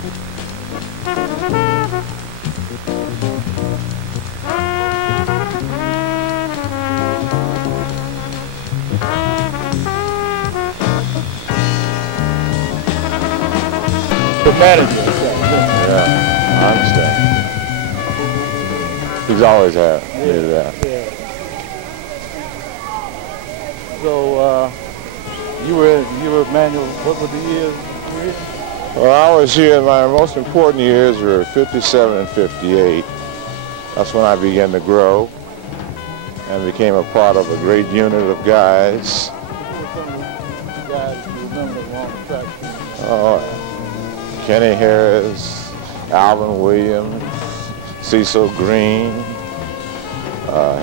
The manager. Yeah, I understand. He's always had that. Yeah. So you were Manual. What were the years? Well, I was here. My most important years were 57 and 58. That's when I began to grow and became a part of a great unit of guys. Who were some of the guys you remember that were on the track team? Oh, Kenny Harris, Alvin Williams, Cecil Green,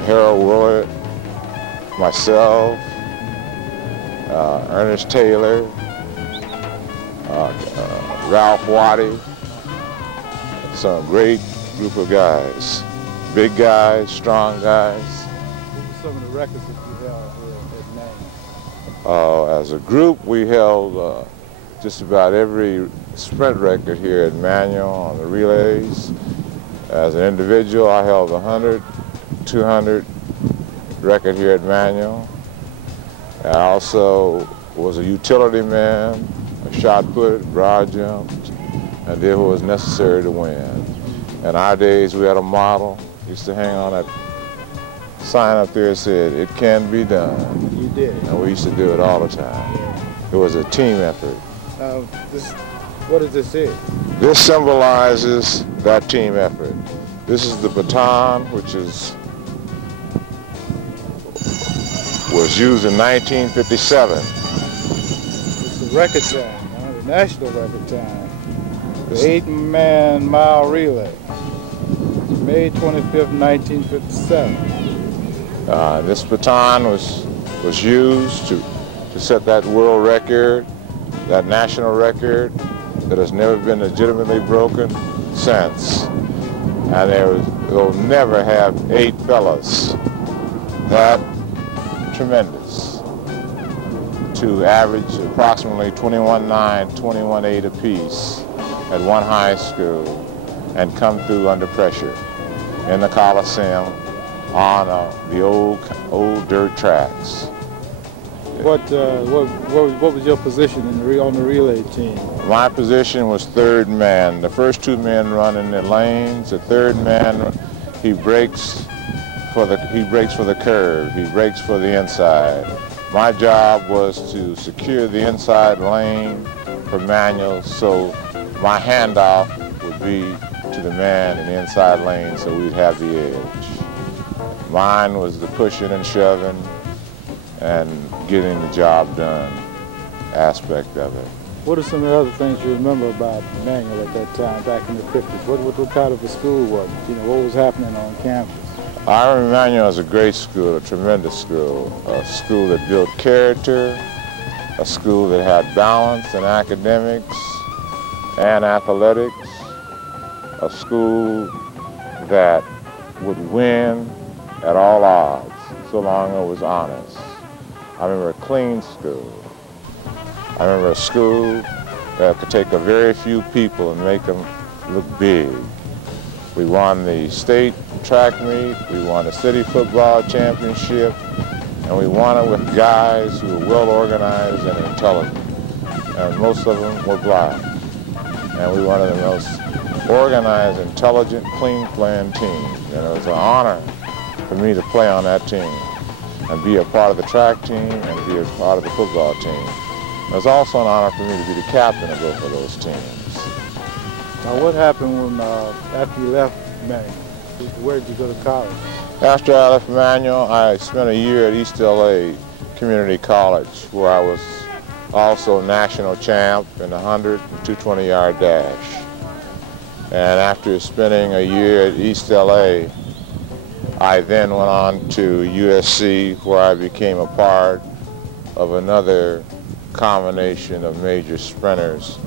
Harold Willard, myself, Ernest Taylor, Ralph Waddy. Some great group of guys. Big guys, strong guys. What were some of the records that you held here at Manual? As a group, we held just about every sprint record here at Manual on the relays. As an individual, I held the 100, 200 record here at Manual. I also was a utility man, a shot put, broad jumped, and did what was necessary to win. In our days, we had a model, used to hang on that sign up there that said, "It can be done." You did. And we used to do it all the time. It was a team effort. What does this say? This symbolizes that team effort. This is the baton, which was used in 1957. It's the record time, the national record time. The 8-man mile relay. May 25th, 1957. This baton was used to set that world record, that national record that has never been legitimately broken since. And they'll never have 8 fellas that tremendous to average approximately 21.9, 21.8 apiece at one high school and come through under pressure in the Coliseum on the old dirt tracks. What was your position on the relay team? My position was third man. The first 2 men run in the lanes. The third man, he breaks for the curve. He breaks for the inside. My job was to secure the inside lane for Manual, so my handoff would be to the man in the inside lane, so we'd have the edge. Mine was the pushing and shoving and getting the job done aspect of it. What are some of the other things you remember about Manual at that time, back in the 50s? What kind of a school was it? You know, what was happening on campus? I remember Manual as a great school, a tremendous school, a school that built character, a school that had balance in academics and athletics, a school that would win at all odds, so long as it was honest. I remember a clean school. I remember a school that could take a very few people and make them look big. We won the state track meet, we won the city football championship, and we won it with guys who were well organized and intelligent. And most of them were black. And we were one of the most organized, intelligent, clean playing teams. And it was an honor for me to play on that team and be a part of the track team and be a part of the football team. It was also an honor for me to be the captain of both of those teams. Now, what happened when after you left Manual? Where did you go to college? After I left Manual, I spent a year at East LA Community College, where I was also national champ in the 100 and 220-yard dash. And after spending a year at East LA, I then went on to USC, where I became a part of another combination of major sprinters.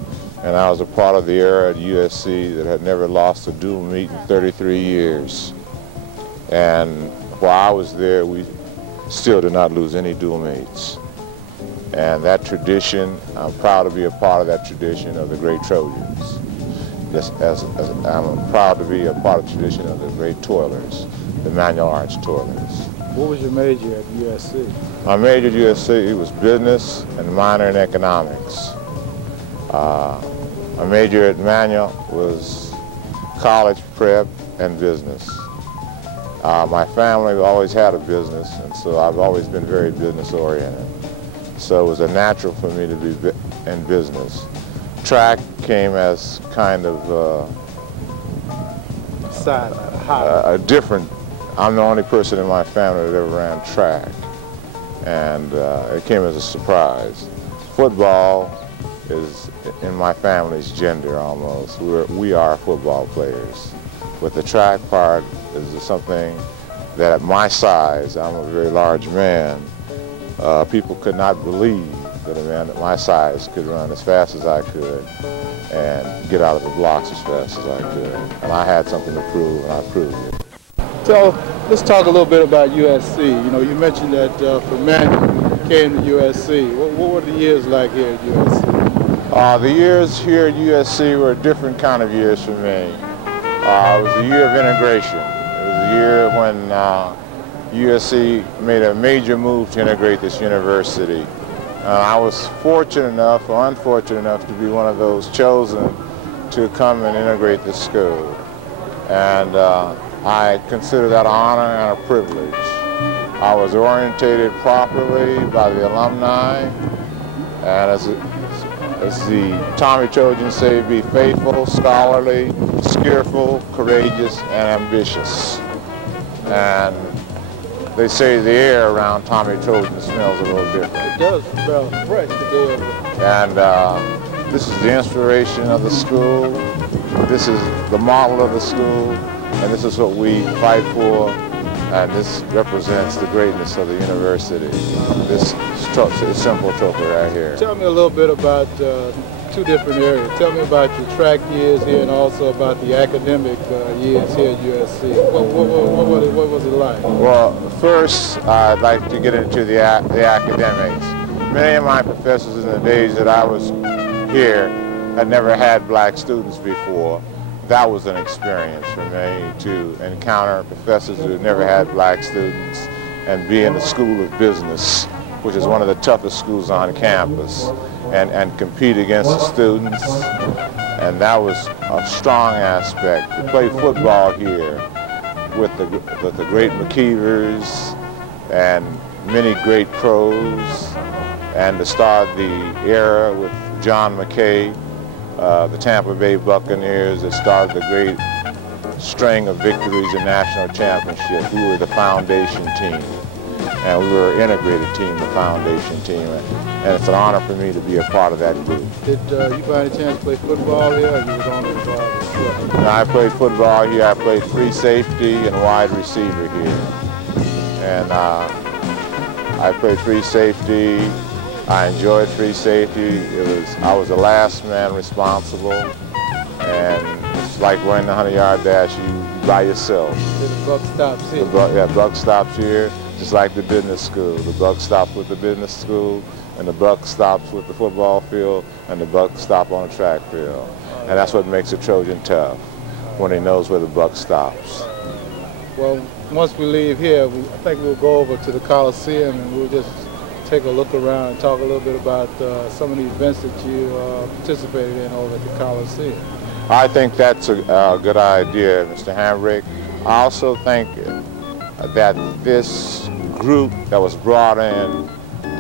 And I was a part of the era at USC that had never lost a dual meet in 33 years. And while I was there, we still did not lose any dual meets. And that tradition, I'm proud to be a part of that tradition of the great Trojans. as I'm proud to be a part of the tradition of the great toilers, the Manual Arts toilers. What was your major at USC? My major at USC was business and minor in economics. My major at Manual was college prep and business. My family always had a business, and so I've always been very business oriented. So it was a natural for me to be in business. Track came as kind of a different. I'm the only person in my family that ever ran track, and it came as a surprise. Football is in my family's gender almost. We are football players, but the track part is something that at my size, I'm a very large man, people could not believe that a man at my size could run as fast as I could and get out of the blocks as fast as I could. And I had something to prove, and I proved it. So let's talk a little bit about USC. You know, you mentioned that from Manual you came to USC. What were the years like here at USC? The years here at USC were a different kind of years for me. It was a year of integration. It was a year when USC made a major move to integrate this university. I was fortunate enough, or unfortunate enough, to be one of those chosen to come and integrate this school. And I consider that an honor and a privilege. I was orientated properly by the alumni, and as the Tommy Trojans say, be faithful, scholarly, skillful, courageous, and ambitious. And they say the air around Tommy Trojan smells a little different. It does smell fresh today. And this is the inspiration of the school. This is the model of the school. And this is what we fight for. And this represents the greatness of the university. This simple trophy right here. Tell me a little bit about two different areas. Tell me about your track years here and also about the academic years here at USC. What was it like? Well, first I'd like to get into the academics. Many of my professors in the days that I was here had never had black students before. That was an experience for me to encounter professors who had never had black students and be in the School of Business, which is one of the toughest schools on campus, and compete against the students. And that was a strong aspect. To play football here with the great McKeevers and many great pros, and to start the era with John McKay, the Tampa Bay Buccaneers, that started the great string of victories in national championship. We were the foundation team, and we were an integrated team, the foundation team, and it's an honor for me to be a part of that group. Did you by any chance play football here, or you was on the No, I played football here. I played free safety and wide receiver here, and I played free safety. I enjoyed free safety. I was the last man responsible, and it's like running the 100-yard dash. You by yourself. The buck stops here. The buck stops here, just like the business school. The buck stops with the business school, and the buck stops with the football field, and the buck stops on the track field. And that's what makes a Trojan tough, when he knows where the buck stops. Well, once we leave here, I think we'll go over to the Coliseum and we'll just take a look around and talk a little bit about some of the events that you participated in over at the Coliseum. I think that's a good idea, Mr. Hambrick. I also think that this group that was brought in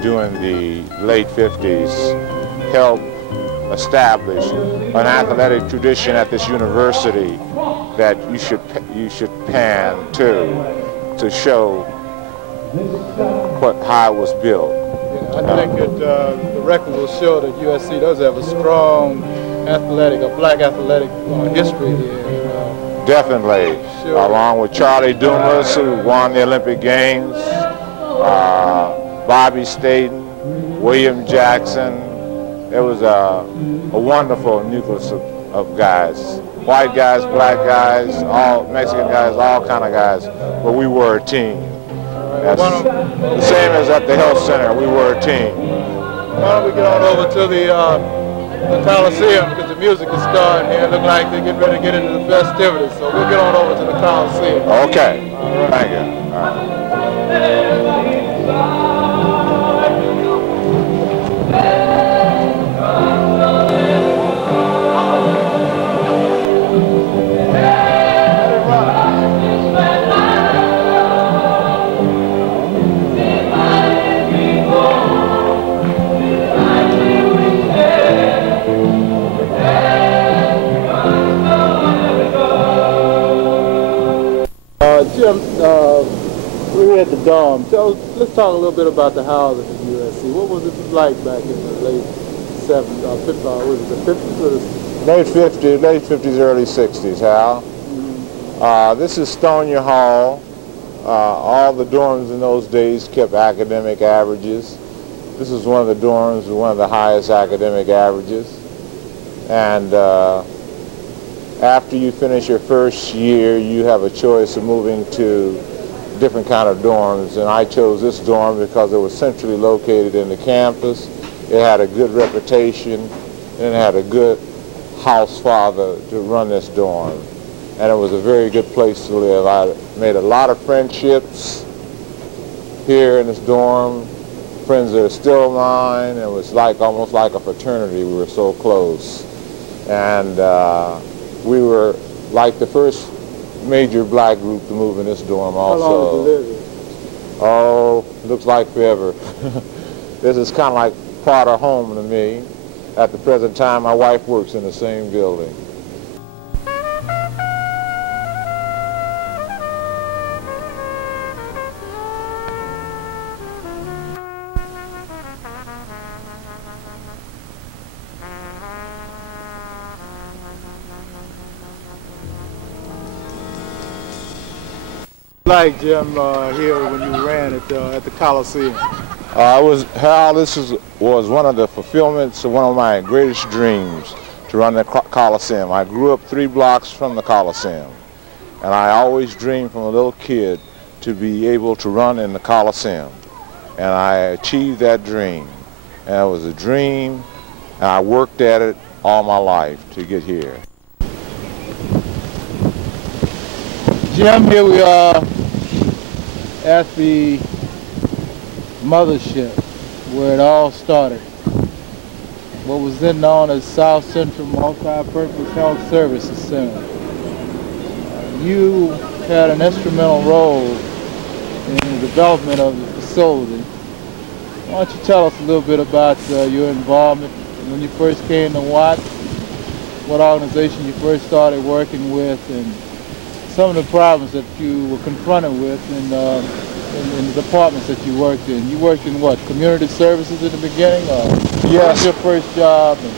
during the late 50s helped establish an athletic tradition at this university that you should pan to show how it was built. Yeah, I think that the record will show that USC does have a strong black athletic history here. Definitely, sure. Along with Charlie Dumas, who won the Olympic Games, Bobby Staten, William Jackson. It was a wonderful nucleus of guys. White guys, black guys, all Mexican guys, all kind of guys, but we were a team. That's the same as at the Health Center, we were a team. Why don't we get on over to the Coliseum, because if music is starting here. Look like they're getting ready to get into the festivities. So we'll get on over to the Coliseum. Okay. All right. Thank you. All right. Jim, we're here at the Dome. Let's talk a little bit about the housing at USC. What was it like back in the late 70s, 50s or the Late 50s, early 60s, Hal. This is Stonia Hall. All the dorms in those days kept academic averages. This is one of the dorms with one of the highest academic averages. And after you finish your first year, you have a choice of moving to different kind of dorms. And I chose this dorm because it was centrally located in the campus. It had a good reputation, and it had a good house father to run this dorm. And it was a very good place to live. I made a lot of friendships here in this dorm, friends that are still mine. It was like almost like a fraternity. We were so close. And we were like the first major black group to move in this dorm also. How long did you live here? Oh, looks like forever. This is kind of like part of home to me. At the present time, my wife works in the same building. Like Jim here when you ran at the Coliseum? Hal, this was one of the fulfillments of one of my greatest dreams, to run the Coliseum. I grew up 3 blocks from the Coliseum, and I always dreamed from a little kid to be able to run in the Coliseum. And I achieved that dream. And it was a dream, and I worked at it all my life to get here. Jim, here we are at the mothership where it all started. What was then known as South Central Multi-Purpose Health Services Center. You had an instrumental role in the development of the facility. Why don't you tell us a little bit about your involvement when you first came to Watts, what organization you first started working with, and some of the problems that you were confronted with in the departments that you worked in. You worked in what, community services in the beginning, or what was your first job and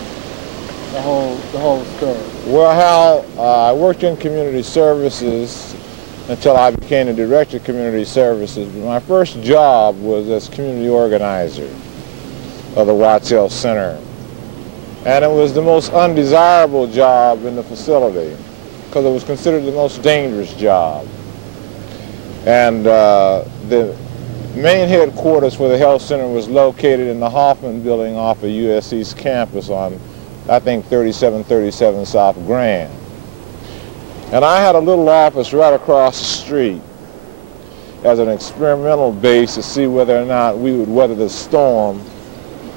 the whole story? Well, Hal, I worked in community services until I became the director of community services. But my first job was as community organizer of the Watts Health Center. And it was the most undesirable job in the facility, because it was considered the most dangerous job. And the main headquarters for the health center was located in the Hoffman building off of USC's campus on, I think, 3737 South Grand. And I had a little office right across the street as an experimental base to see whether or not we would weather the storm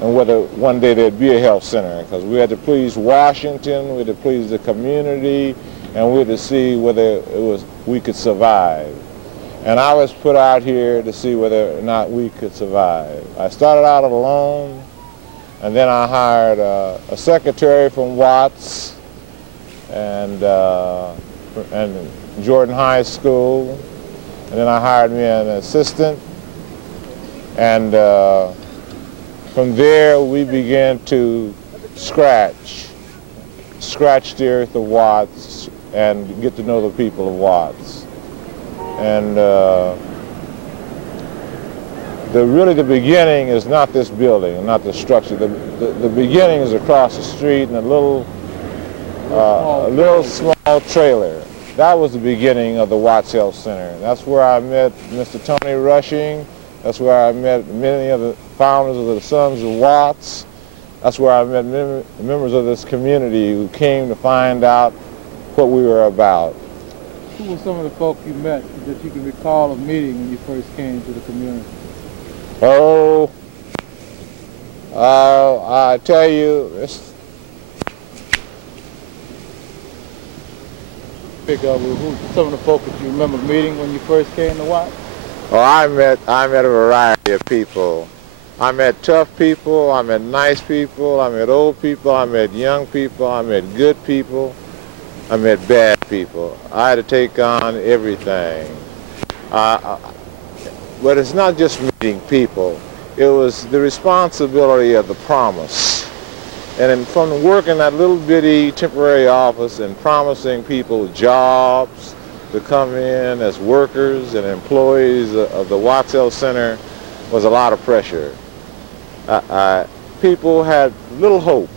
and whether one day there'd be a health center, because we had to please Washington, we had to please the community, and we had to see whether we could survive. And I was put out here to see whether or not we could survive. I started out alone, and then I hired a secretary from Watts and Jordan High School, and then I hired me an assistant, and from there we began to scratch the earth of Watts and get to know the people of Watts. And really the beginning is not this building, not the structure. The beginning is across the street in a little small trailer. That was the beginning of the Watts Health Center. That's where I met Mr. Tony Rushing. That's where I met many of the founders of the Sons of Watts. That's where I met members of this community who came to find out what we were about. Who were some of the folk you met that you can recall of meeting when you first came to the community? Oh, I tell you, Pick up who some of the folk that you remember meeting when you first came to Watts? Oh, I met a variety of people. I met tough people, I met nice people, I met old people, I met young people, I met good people, I met bad people. I had to take on everything. But it's not just meeting people. It was the responsibility of the promise. And from working that little bitty temporary office and promising people jobs to come in as workers and employees of the Watts Health Center was a lot of pressure. People had little hope,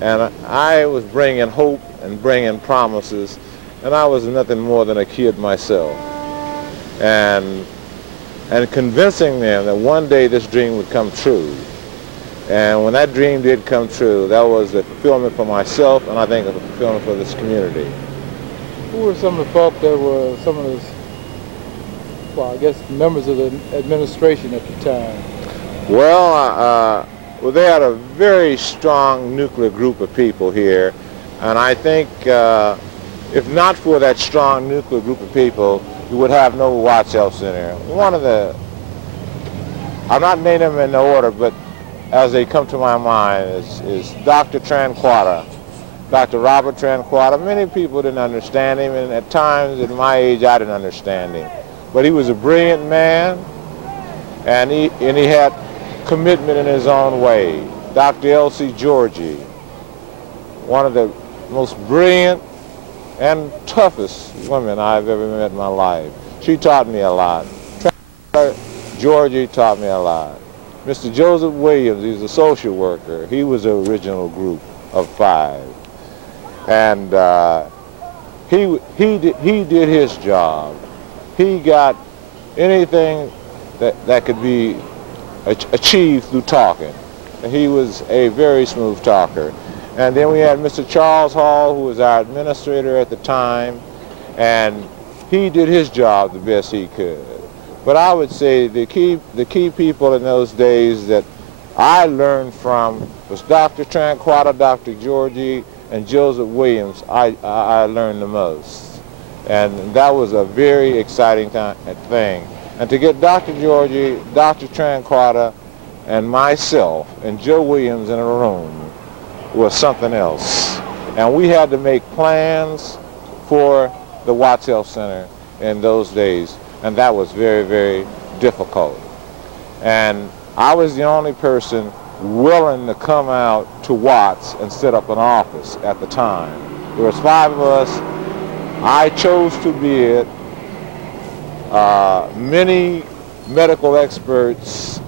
and I was bringing hope and bringing promises, and I was nothing more than a kid myself, and convincing them that one day this dream would come true. And when that dream did come true, that was a fulfillment for myself, and I think a fulfillment for this community. Who were some of the folk that were some of the, well, I guess members of the administration at the time? Well, they had a very strong nuclear group of people here, and I think if not for that strong nuclear group of people, you would have no Watts Health Center. One of the, I'm not naming them in the order, but as they come to my mind is Dr. Tranquatta, Dr. Robert Tranquatta. Many people didn't understand him, and at times at my age I didn't understand him. But he was a brilliant man, and he had commitment in his own way. Dr. Elsie Georgie, one of the most brilliant and toughest women I've ever met in my life. She taught me a lot. Georgie taught me a lot. Mr. Joseph Williams, he was a social worker. He was the original group of 5. And he did his job. He got anything that could be achieved through talking. He was a very smooth talker. And then we had Mr. Charles Hall, who was our administrator at the time, and he did his job the best he could. But I would say the key people in those days that I learned from was Dr. Tranquatta, Dr. Georgie, and Joseph Williams. I learned the most. And that was a very exciting thing. And to get Dr. Georgie, Dr. Tranquatta, and myself and Joe Williams in a room was something else. And we had to make plans for the Watts Health Center in those days. And that was very, very difficult. And I was the only person willing to come out to Watts and set up an office at the time. There was 5 of us. I chose to be it. Many medical experts,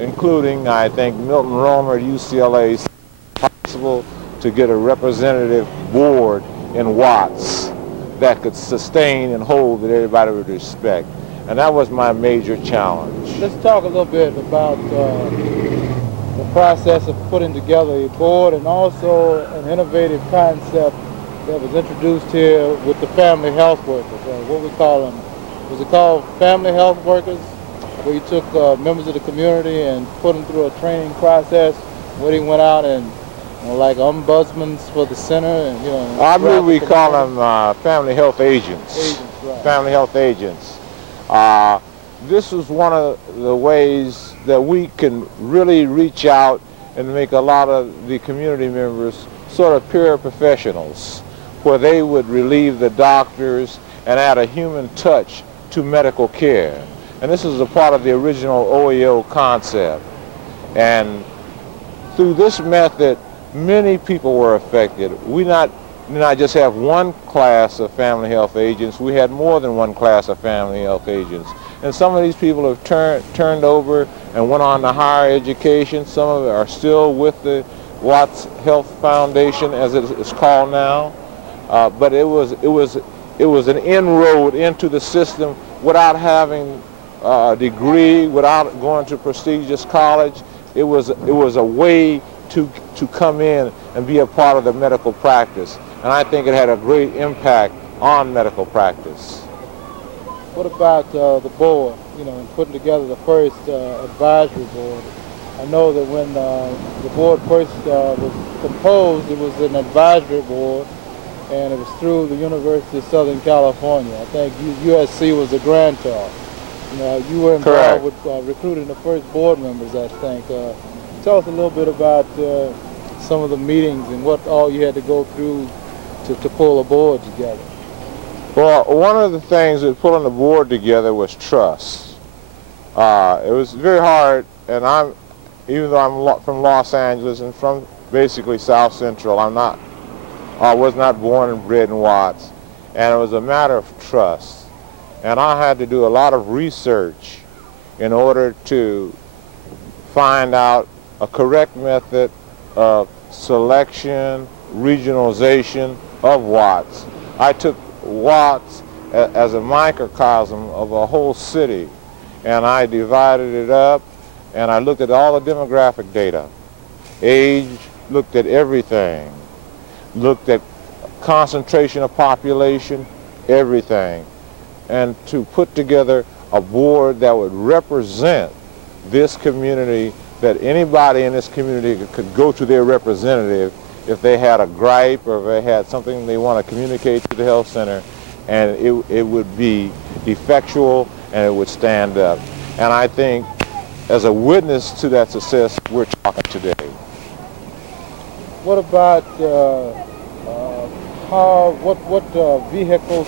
including, I think, Milton Romer at UCLA, said it was possible to get a representative board in Watts that could sustain and hold that everybody would respect. And that was my major challenge. Let's talk a little bit about the process of putting together a board and also an innovative concept that was introduced here with the family health workers. What we call them? Was it called family health workers? Where you took members of the community and put them through a training process where they went out and like ombudsmen for the center, and I believe we call them family health agents. Agents, right. Family health agents. This is one of the ways that we can really reach out and make a lot of the community members sort of peer professionals, where they would relieve the doctors and add a human touch to medical care. And this is a part of the original OEO concept. And through this method, many people were affected. We did not just have one class of family health agents, we had more than one class of family health agents. And some of these people have turned over and went on to higher education. Some of them are still with the Watts Health Foundation, as it is called now. But it was an inroad into the system without having a degree, without going to prestigious college. it was a way to come in and be a part of the medical practice. And I think it had a great impact on medical practice. What about the board, you know, and putting together the first advisory board? I know that when the board first was composed, it was an advisory board, and it was through the University of Southern California. I think USC was the grantor. You know, you were involved with recruiting the first board members, I think. Tell us a little bit about some of the meetings and what all you had to go through to pull a board together. Well, one of the things that pulling the board together was trust. It was very hard, and even though I'm from Los Angeles and from basically South Central, I was not born and bred in Watts, and it was a matter of trust. And I had to do a lot of research in order to find out a correct method of selection, regionalization of Watts. I took Watts as a microcosm of a whole city, and I divided it up, and I looked at all the demographic data. Age, looked at everything. Looked at concentration of population, everything. And to put together a board that would represent this community, that anybody in this community could go to their representative if they had a gripe or if they had something they want to communicate to the health center, and it would be effectual and it would stand up. And I think as a witness to that success, we're talking today. What about what vehicles,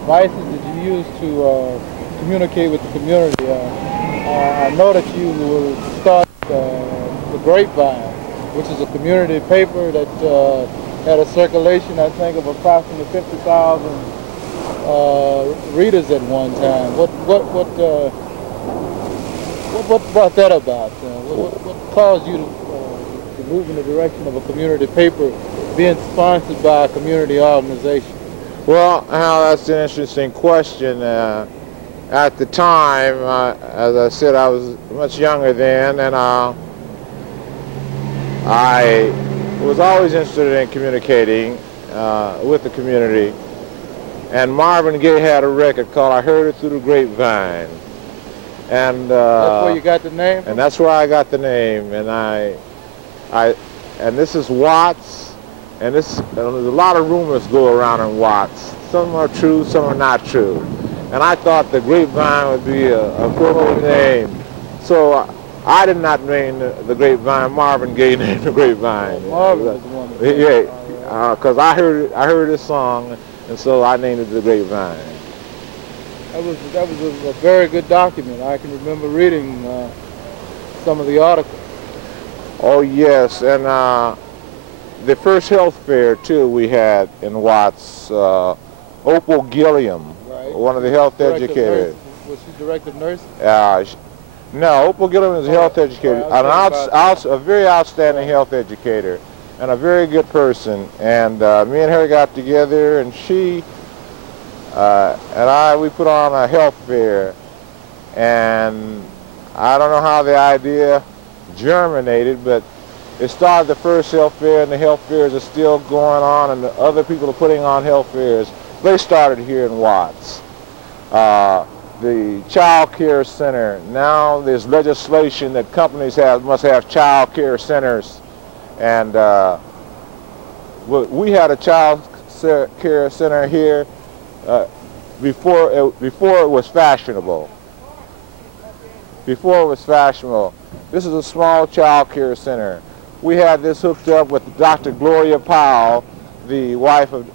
devices did you use to communicate with the community? I know that you will start the Grapevine, which is a community paper that had a circulation, I think, of approximately 50,000 readers at one time. What brought that about? What caused you to move in the direction of a community paper being sponsored by a community organization? Well, Hal, that's an interesting question. At the time, as I said, I was much younger then, and I was always interested in communicating with the community. And Marvin Gaye had a record called "I Heard It Through the Grapevine," and that's where you got the name from? And that's where I got the name. And and this is Watts, and there's a lot of rumors go around in Watts. Some are true, some are not true. And I thought the Grapevine would be a appropriate name. So I did not name the Grapevine. Marvin Gaye named the Grapevine. Marvin was the one. Yeah, because I heard this song, and so I named it the Grapevine. That was a very good document. I can remember reading some of the articles. Oh yes, and the first health fair too we had in Watts. Opal Gilliam, right, one of the health educators. Was she director of nursing? No, Opal Gilliam is a health educator, a very outstanding health educator, and a very good person. And me and her got together, and she and we put on a health fair. And I don't know how the idea germinated, but it started the first health fair, and the health fairs are still going on, and the other people are putting on health fairs. They started here in Watts. The child care center, now there's legislation that companies must have child care centers, and we had a child care center here before it was fashionable. Before it was fashionable. This is a small child care center. We had this hooked up with Dr. Gloria Powell, the wife of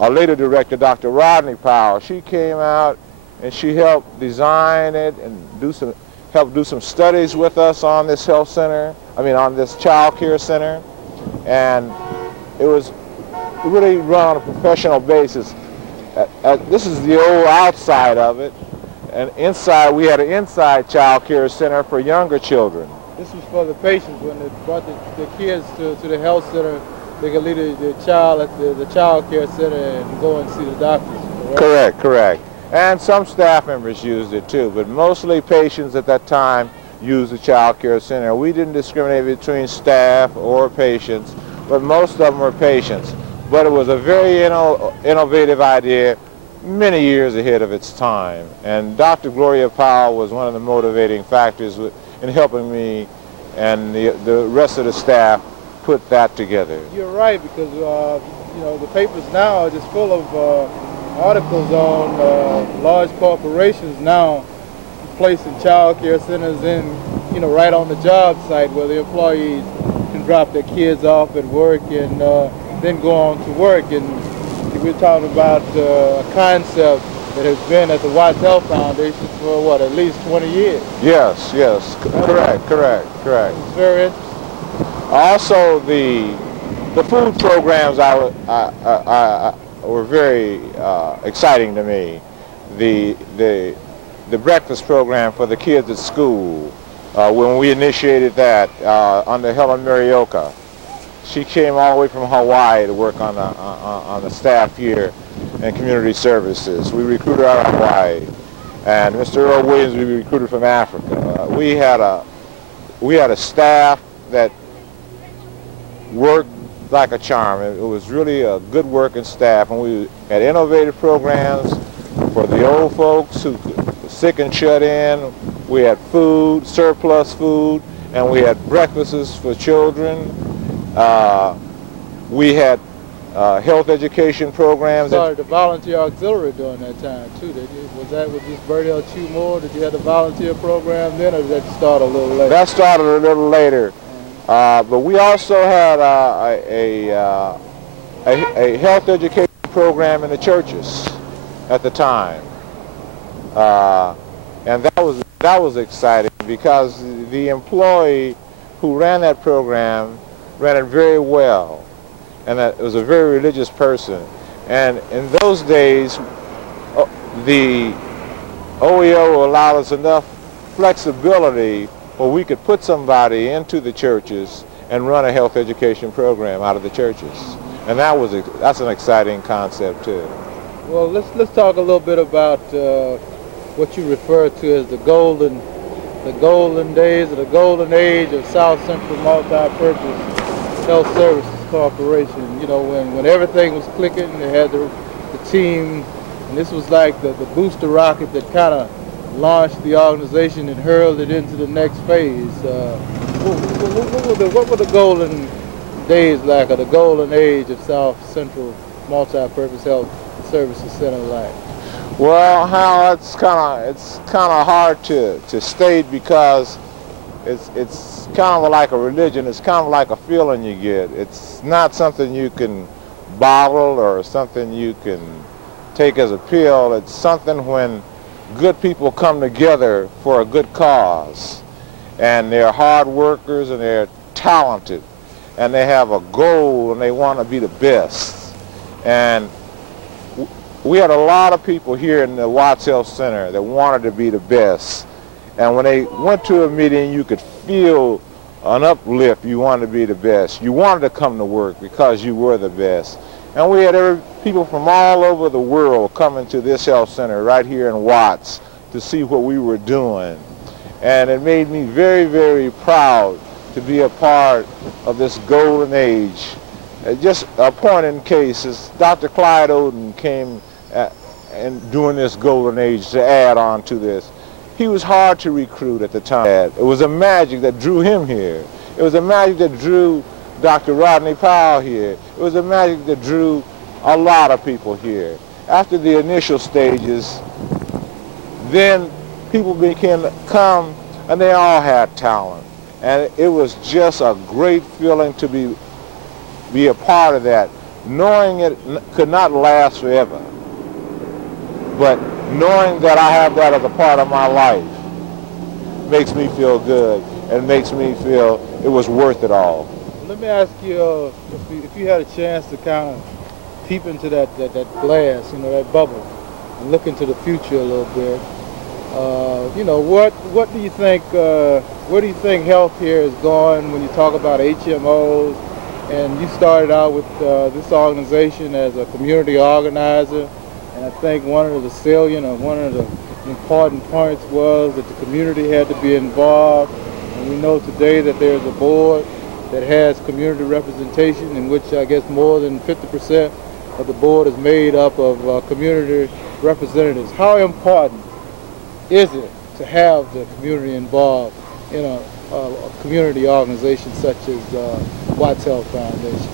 our later director, Dr. Rodney Powell. She came out and she helped design it and helped do some studies with us on this health center, on this child care center. And it was really run on a professional basis. This is the old outside of it. And inside, we had an inside child care center for younger children. This was for the patients when they brought the kids to the health center. They could leave the child at the child care center and go and see the doctors. Correct. And some staff members used it too, but mostly patients at that time use the child care center. We didn't discriminate between staff or patients, but most of them were patients. But it was a very innovative idea, many years ahead of its time. And Dr. Gloria Powell was one of the motivating factors in helping me and the rest of the staff put that together. You're right, because you know, the papers now are just full of articles on large corporations now placing child care centers in, you know, right on the job site where the employees can drop their kids off at work and then go on to work. And we're talking about a concept that has been at the Watts Health Foundation for what, at least 20 years? Yes, yes, correct. It's very interesting. Also, the food programs were very exciting to me. The breakfast program for the kids at school, when we initiated that under Helen Marioka. She came all the way from Hawaii to work on the staff here in community services. We recruited out of Hawaii, and Mr. Earl Williams we recruited from Africa. We had a staff that worked like a charm. It was really a good working staff, and we had innovative programs for the old folks who were sick and shut in. We had food, surplus food, and we had breakfasts for children. We had health education programs. Started the volunteer auxiliary during that time too. Was that with this Bertie L. Chew Moore? Did you have the volunteer program then, or did that start a little later? That started a little later. But we also had a health education program in the churches at the time, and that was exciting because the employee who ran that program ran it very well, and that was a very religious person. And in those days, the OEO allowed us enough flexibility where we could put somebody into the churches and run a health education program out of the churches. And that's an exciting concept too. Well, let's talk a little bit about what you refer to as the golden days or the golden age of South Central Multi-Purpose Health Services Corporation. You know, when everything was clicking, they had the team, and this was like the booster rocket that kind of launched the organization and hurled it into the next phase. What were the golden days like, or the golden age of South Central Multi-Purpose Health Services Center like? Well, Hal, it's kind of hard to state because it's kind of like a religion. It's kind of like a feeling you get. It's not something you can bottle or something you can take as a pill. It's something when good people come together for a good cause, and they're hard workers and they're talented, and they have a goal and they want to be the best. And we had a lot of people here in the Watts Health Center that wanted to be the best. And when they went to a meeting, you could feel an uplift. You wanted to be the best. You wanted to come to work because you were the best. And we had people from all over the world coming to this health center right here in Watts to see what we were doing. And it made me very, very proud to be a part of this golden age. Just a point in case is Dr. Clyde Oden came and during this golden age to add on to this. He was hard to recruit at the time. It was a magic that drew him here. It was a magic that drew Dr. Rodney Powell here. It was a magic that drew a lot of people here. After the initial stages, then people began to come, and they all had talent. And it was just a great feeling to be a part of that, knowing it could not last forever. But knowing that I have that as a part of my life makes me feel good and makes me feel it was worth it all. Let me ask you, if you had a chance to kind of peep into that glass, you know, that bubble, and look into the future a little bit, you know, what do you think, where do you think health here is going when you talk about HMOs? And you started out with this organization as a community organizer, and I think one of the salient, or one of the important points was that the community had to be involved, and we know today that there's a board that has community representation, in which I guess more than 50% of the board is made up of community representatives. How important is it to have the community involved in a community organization such as Watts Health Foundation?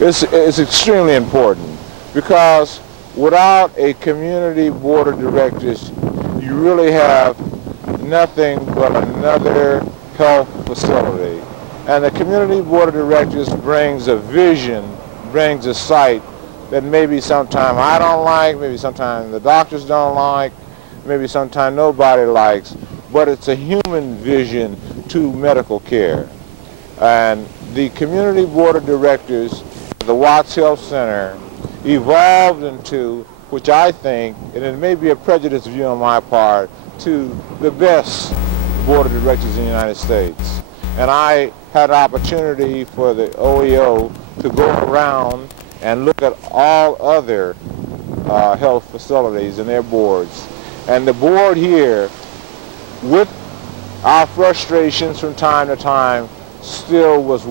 It's extremely important, because without a community board of directors, you really have nothing but another health facility. And the community board of directors brings a vision, brings a sight that maybe sometime I don't like, maybe sometime the doctors don't like, maybe sometime nobody likes, but it's a human vision to medical care. And the community board of directors, the Watts Health Center, evolved into, which I think, and it may be a prejudiced view on my part, to the best board of directors in the United States. And I had an opportunity for the OEO to go around and look at all other health facilities and their boards. And the board here, with our frustrations from time to time, still was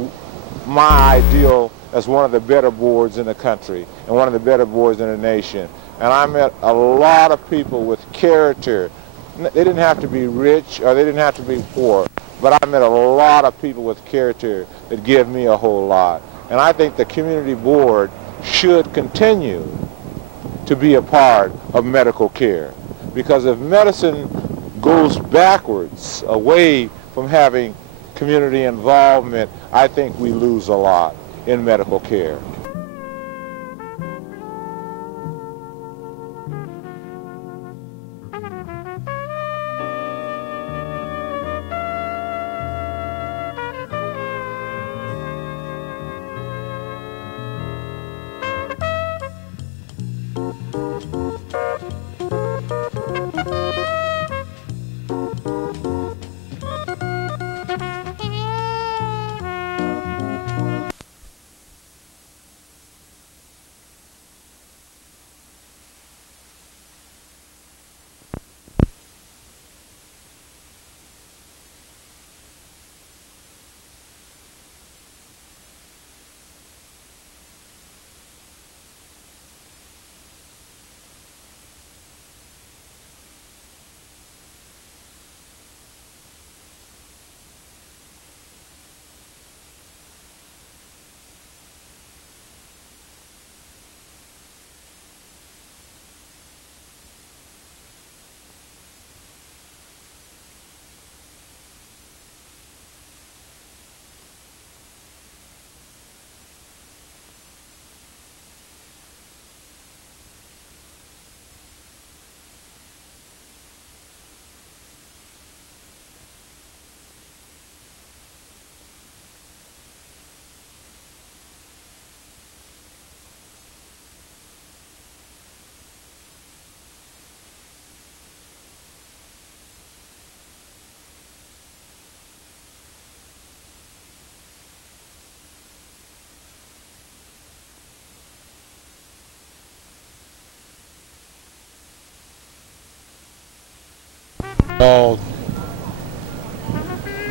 my ideal as one of the better boards in the country and one of the better boards in the nation. And I met a lot of people with character. They didn't have to be rich or they didn't have to be poor, but I met a lot of people with character that give me a whole lot. And I think the community board should continue to be a part of medical care, because if medicine goes backwards away from having community involvement, I think we lose a lot in medical care.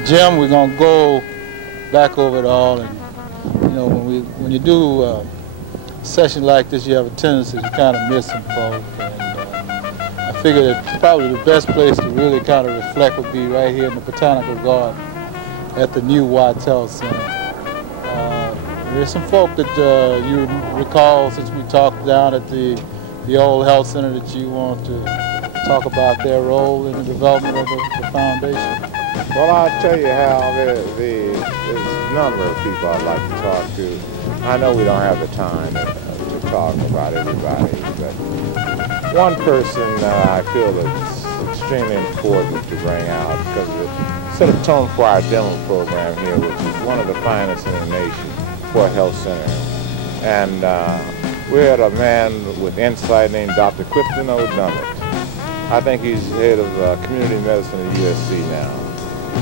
Jim, we're gonna go back over it all, and you know, when you do a session like this, you have a tendency to kind of miss some folk, and I figure that probably the best place to really kind of reflect would be right here in the Botanical Garden at the new Watts Health Center. There's some folk that you recall since we talked down at the old health center that you want to talk about their role in the development of the foundation. Well, I'll tell you how there's a number of people I'd like to talk to. I know we don't have the time to talk about everybody, but one person I feel it's extremely important to bring out, because it sort of toned for our dental program here, which is one of the finest in the nation for a health center. And we had a man with insight named Dr. Clifton O'Dummett. I think he's head of community medicine at USC now.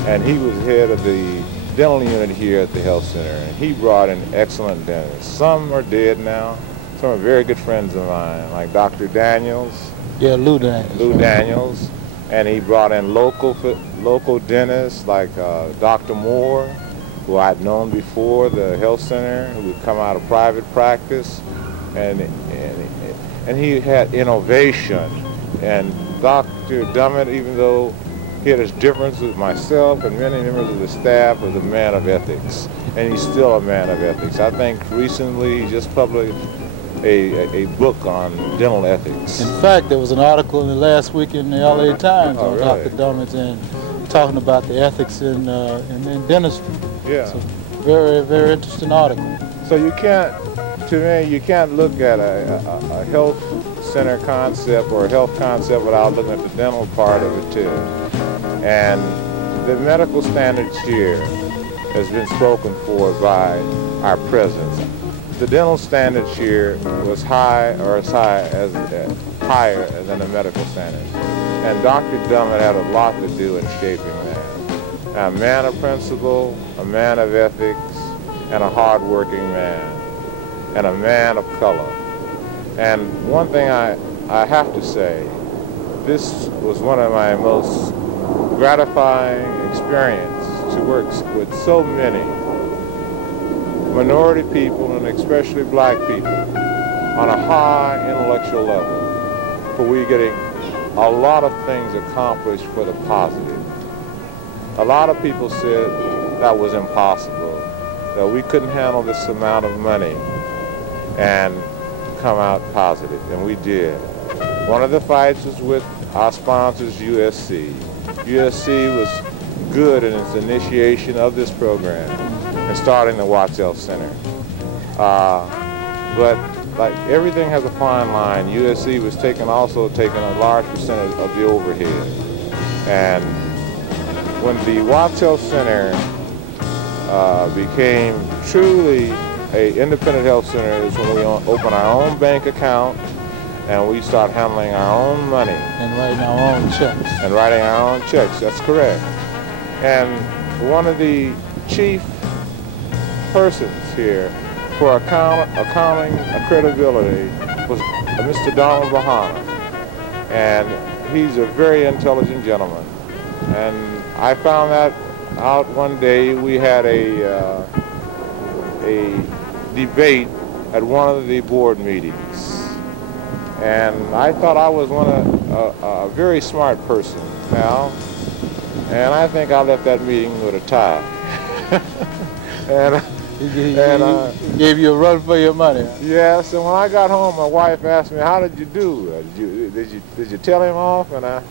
And he was head of the dental unit here at the health center. And he brought in excellent dentists. Some are dead now. Some are very good friends of mine, like Dr. Daniels. Yeah, Lou Daniels. Lou Daniels. and he brought in local dentists like Dr. Moore, who I'd known before the health center, who would come out of private practice, and he had innovation. And Dr. Dummett, even though he had his difference with myself and many members of the staff, was a man of ethics, and he's still a man of ethics. I think recently he just published a book on dental ethics. In fact, there was an article in the last week in the LA Times on really? Dr. Dummett and talking about the ethics in dentistry. Yeah. So very, very interesting article. So you can't, to me, you can't look at a health center concept or a health concept without looking at the dental part of it too. And the medical standards here has been spoken for by our presidents. The dental standards here was higher than the medical standards. And Dr. Dummett had a lot to do in shaping that. A man of principle, a man of ethics, and a hard-working man, and a man of color. And one thing I have to say, this was one of my most gratifying experiences to work with so many minority people, and especially black people, on a high intellectual level, for we getting a lot of things accomplished for the positive. A lot of people said that was impossible, that we couldn't handle this amount of money and come out positive, and we did. One of the fights was with our sponsors, USC. USC was good in its initiation of this program and starting the Watts Health Center. But like everything has a fine line, USC was also taking a large percentage of the overhead. And when the Watts Health Center became truly an independent health center is when we opened our own bank account and we start handling our own money. And writing our own checks. And writing our own checks, that's correct. And one of the chief persons here for accounting credibility was Mr. Donald Bahana. And he's a very intelligent gentleman. And I found that out one day. We had a debate at one of the board meetings. And I thought I was a very smart person now. And I think I left that meeting with a tie. He gave you a run for your money. Yes, and when I got home, my wife asked me, "How did you do? Did you tell him off?" And I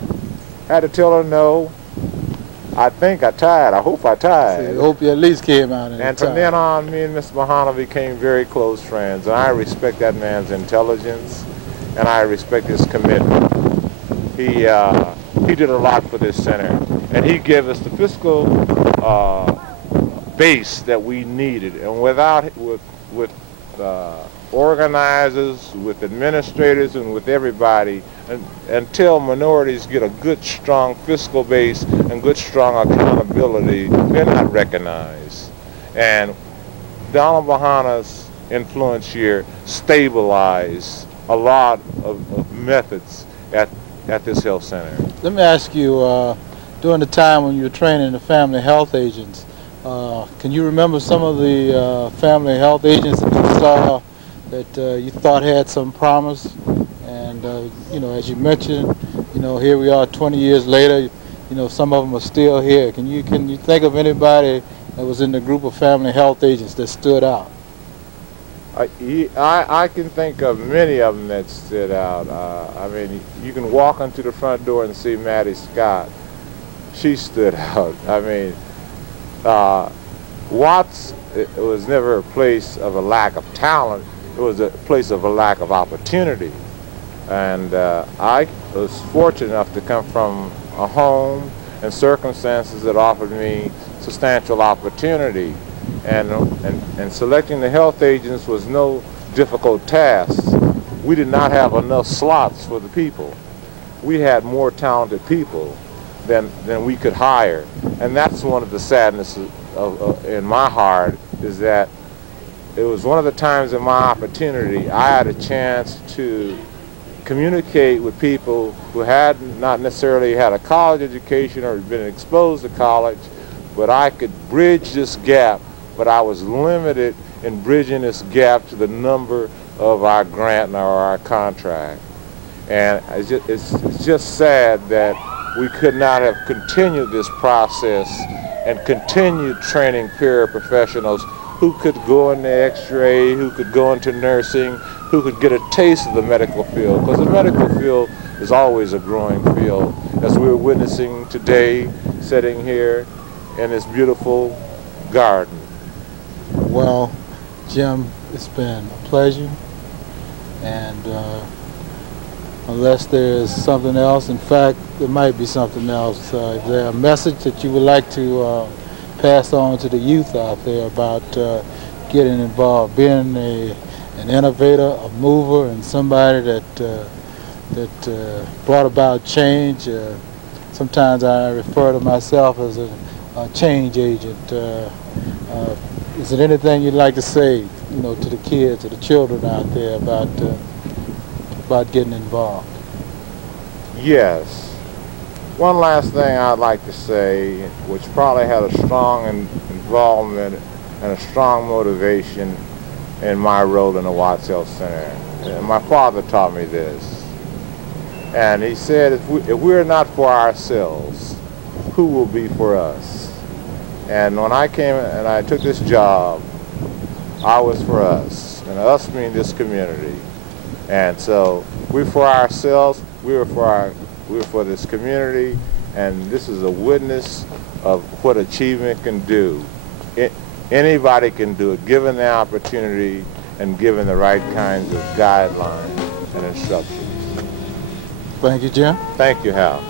had to tell her no. I think I tied. I hope I tied. I hope you at least came out in And from then on, me and Mr. Bahana became very close friends. And I respect that man's intelligence, and I respect his commitment. He did a lot for this center, and he gave us the fiscal base that we needed. And with organizers, with administrators, and with everybody, until minorities get a good, strong fiscal base and good, strong accountability, they're not recognized. And Donald Bahana's influence here stabilized a lot of methods at this health center. Let me ask you, during the time when you were training the family health agents, can you remember some of the family health agents that you saw that you thought had some promise? And you know, as you mentioned, you know, here we are 20 years later. You know, some of them are still here. Can you think of anybody that was in the group of family health agents that stood out? I can think of many of them that stood out. I mean, you can walk into the front door and see Maddie Scott. She stood out. I mean, Watts, it was never a place of a lack of talent. It was a place of a lack of opportunity. And I was fortunate enough to come from a home and circumstances that offered me substantial opportunity. And selecting the health agents was no difficult task. We did not have enough slots for the people. We had more talented people than we could hire. And that's one of the sadnesses in my heart, is that it was one of the times in my opportunity I had a chance to communicate with people who had not necessarily had a college education or been exposed to college, but I could bridge this gap, but I was limited in bridging this gap to the number of our grant or our contract. And it's just sad that we could not have continued this process and continued training paraprofessionals who could go into x-ray, who could go into nursing, who could get a taste of the medical field, because the medical field is always a growing field, as we're witnessing today, sitting here in this beautiful garden. Well, Jim, it's been a pleasure, and unless there is something else, in fact, there might be something else. Is there a message that you would like to pass on to the youth out there about getting involved, being an innovator, a mover, and somebody that brought about change? Sometimes I refer to myself as a change agent. Is there anything you'd like to say, to the kids, to the children out there about getting involved? Yes. One last thing I'd like to say, which probably had a strong involvement and a strong motivation in my role in the Watts Health Center. And my father taught me this. And he said, if we're not for ourselves, who will be for us? And when I came and I took this job, I was for us. And us mean this community. And so we're for ourselves, we're for this community, and this is a witness of what achievement can do. Anybody can do it, given the opportunity and given the right kinds of guidelines and instructions. Thank you, Jim. Thank you, Hal.